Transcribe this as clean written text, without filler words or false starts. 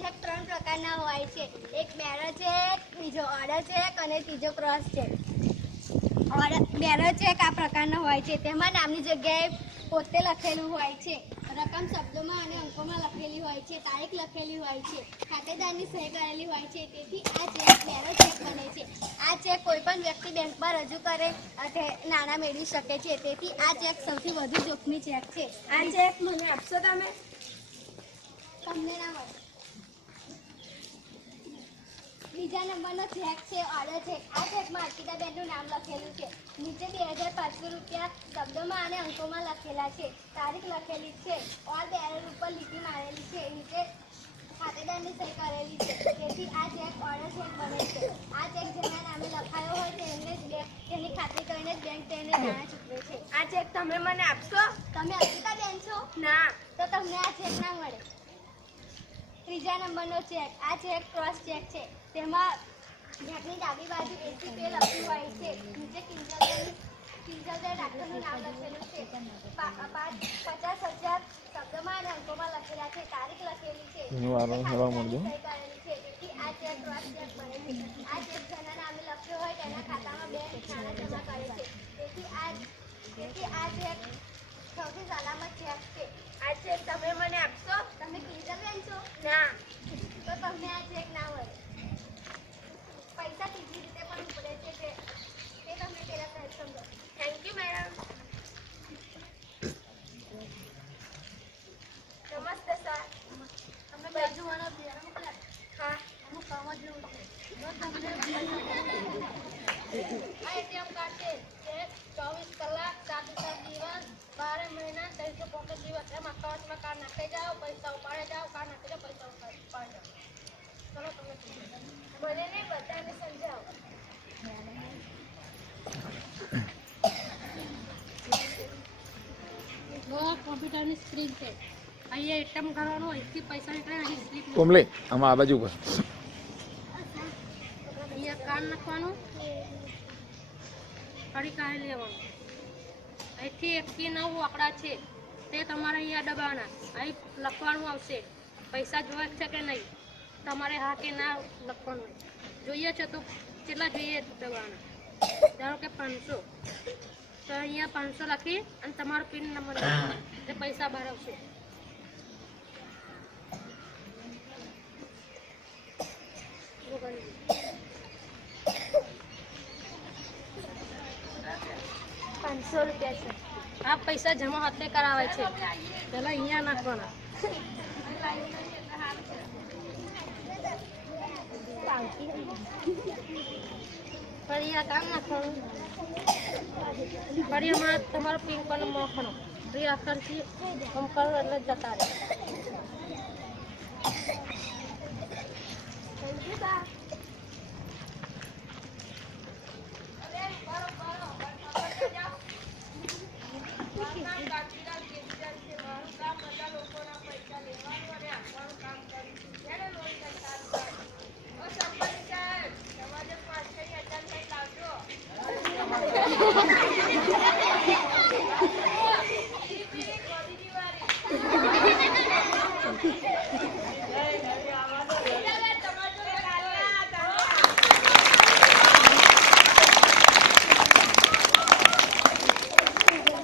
Check 3 પ્રકારના હોય છે. એક બેરર ચેક, બીજો ઓર્ડર ચેક અને ત્રીજો ક્રોસ ચેક. બેરર ચેક આ પ્રકારનો હોય છે. તેમાં નામની જગ્યાએ પોતે લખેલું હોય છે. રકમ શબ્દોમાં અને અંકોમાં લખેલી હોય છે. તારીખ લખેલી હોય છે. ખાતેદારની સહી કરેલી હોય છે. તેથી આ ચેક બેરર ચેક બને છે. આ ચેક કોઈ પણ વ્યક્તિ બેંકમાં રજૂ કરે નાણાં મેળવી શકે છે. તેથી આ ચેક સૌથી વધુ જોખમી ચેક છે. આ ચેક મને આપશો તમે? તમને ના મળે. બીજા નંબરનો ચેક છે ઓર્ડર ચેક. આ ચેકમાં અર્પિતાબેનનું નામ લખેલું છે. નીચે 2500 રૂપિયા શબ્દોમાં અને અંકોમાં લખેલા છે. તારીખ લખેલી છે. ઓર બેરર ઉપર લીટી મારેલી છે. નીચે ખાતેદારની સહી કરેલી છે. તેથી આ ચેક ઓર્ડર ચેક બને છે. આ ચેક જેના નામે લખાયો હોય તેની ખાતરી કરીને જ બેંક તેને નાણાં ચૂકવે છે. આ ચેક તમે મને આપશો? તમે અર્પિતાબેન છો? ના. તો તમને આ ચેક ના મળે. ત્રીજા નંબરનો ચેક. આ ચેક ક્રોસ ચેક છે. તેમાં ચેકની ડાબી બાજુ 80 પે લખ્યું હોય છે. નીચે કિંજલબેન ડાક્ટરનું નામ લખેલું છે. 50,000 શબ્દોમાં અને અંકોમાં લખેલા છે. તારીખ લખેલી છે. સહી કરેલી છે. તેથી આ ચેક ક્રોસ ચેક બને છે. આ ચેક જેના નામે લખ્યો હોય તેના ખાતામાં બેંક નાણાં જમા કરે છે. તેથી આ ચેક સૌથી સલામત ચેક છે. આ ચેક તમે મને આપશો? તમે કિંજલબેન છો? ના. તો તમને આ ચેક ના મળે. પૈસા બીજી રીતે પણ ઉપડે છે તે તમે પેલા સાહેબ સમજો. Thank you madam. નમસ્તે સર. તમને બાજુવાળા બેરા મોકલા. હા. અમુક કામ જેવું છે. જો તમને આ એટીએમ કાર્ડ છે. તે 24 કલાક 7 દિવસ 12 મહિના 365 દિવસ એમ અકાઉન્ટમાં કાર્ડ નાખી જાઓ, પૈસા ઉપાડે જાઓ, કાર્ડ નાખી જાઓ, પૈસા ઉપાડે જાઓ. ચલો તમે મને નહીં બધાને સમજાવો. કોમ્પ્યુટરની સ્ક્રીન છે. અહીંયા એટીએમ કરવાનું, અહીંથી પૈસા નીકળે, અહીં સ્લીપ કોમલે આમાં આ બાજુ કર. અહીંયા કાર્ડ નાખવાનું, ફરી કાઢી લેવાનું. અહીંથી 1 થી 9 આંકડા છે તે તમારે અહીંયા દબાવવાના. અહીં લખવાનું આવશે પૈસા જોઈએ છે કે નહીં. તમારે હા કે ના લખવાનું. જોઈએ છે તો કેટલા જોઈએ દબાવવાના. ધારો કે 500, તો અહીંયા 500 લખી અને તમારો પિન નંબર લખવાનો. તે પૈસા બહાર આવશે. ₹500 છે. આ પૈસા જમા હાથે કરાવે છે. પેલા અહીંયા નાખવાના. ફરી આ કામ નાખવાનું. ફરી એમાં તમારો પિન પર નાખવાનો. ફરી આખરથી આમ કરો એટલે જતા રહે.